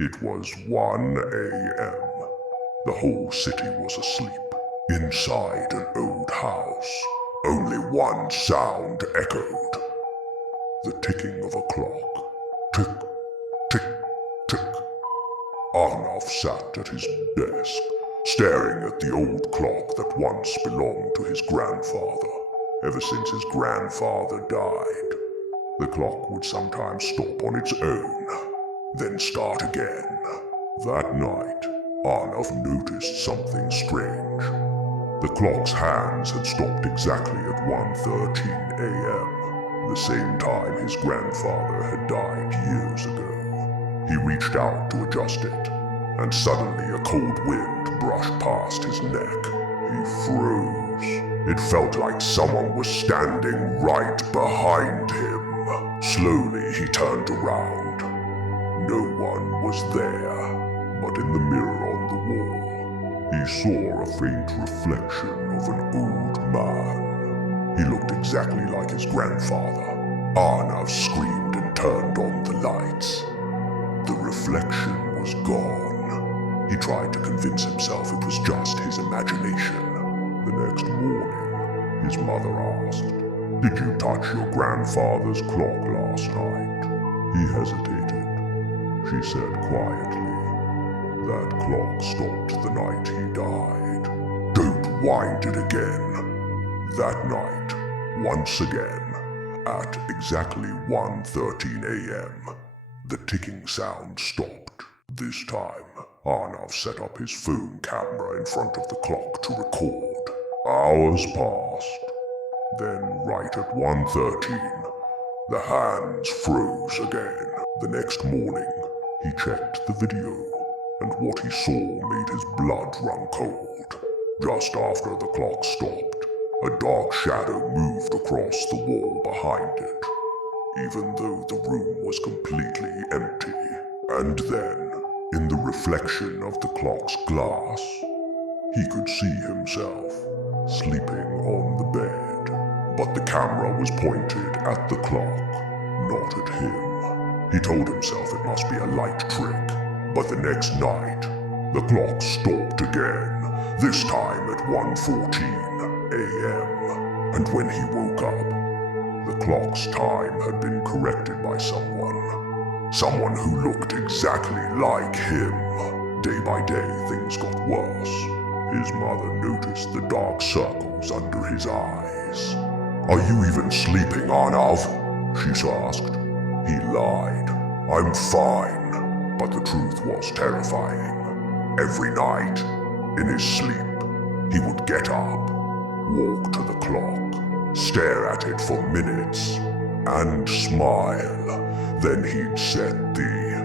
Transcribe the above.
It was 1 a.m. The whole city was asleep. Inside an old house, only one sound echoed. The ticking of a clock. Tick, tick, tick. Arnav sat at his desk, staring at the old clock that once belonged to his grandfather. Ever since his grandfather died, the clock would sometimes stop on its own, then start again. That night, Arnav noticed something strange. The clock's hands had stopped exactly at 1:13 a.m., the same time his grandfather had died years ago. He reached out to adjust it, and suddenly a cold wind brushed past his neck. He froze. It felt like someone was standing right behind him. Slowly he turned around. No one was there, but in the mirror on the wall, he saw a faint reflection of an old man. He looked exactly like his grandfather. Arnav screamed and turned on the lights. The reflection was gone. He tried to convince himself it was just his imagination. The next morning, his mother asked, "Did you touch your grandfather's clock last night?" He hesitated. She said quietly, "That clock stopped the night he died. Don't wind it again." That night, once again, at exactly 1:13 a.m., the ticking sound stopped. This time, Arnav set up his phone camera in front of the clock to record. Hours passed. Then, right at 1:13, the hands froze again. The next morning, he checked the video, and what he saw made his blood run cold. Just after the clock stopped, a dark shadow moved across the wall behind it, even though the room was completely empty. And then, in the reflection of the clock's glass, he could see himself sleeping on the bed. But the camera was pointed at the clock, not at him. He told himself it must be a light trick, but the next night, the clock stopped again, this time at 1:14 a.m. And when he woke up, the clock's time had been corrected by someone who looked exactly like him. Day by day, things got worse. His mother noticed the dark circles under his eyes. "Are you even sleeping, Arnav?" she asked. He lied. "I'm fine." But the truth was terrifying. Every night, in his sleep, he would get up, walk to the clock, stare at it for minutes, and smile. Then he'd set the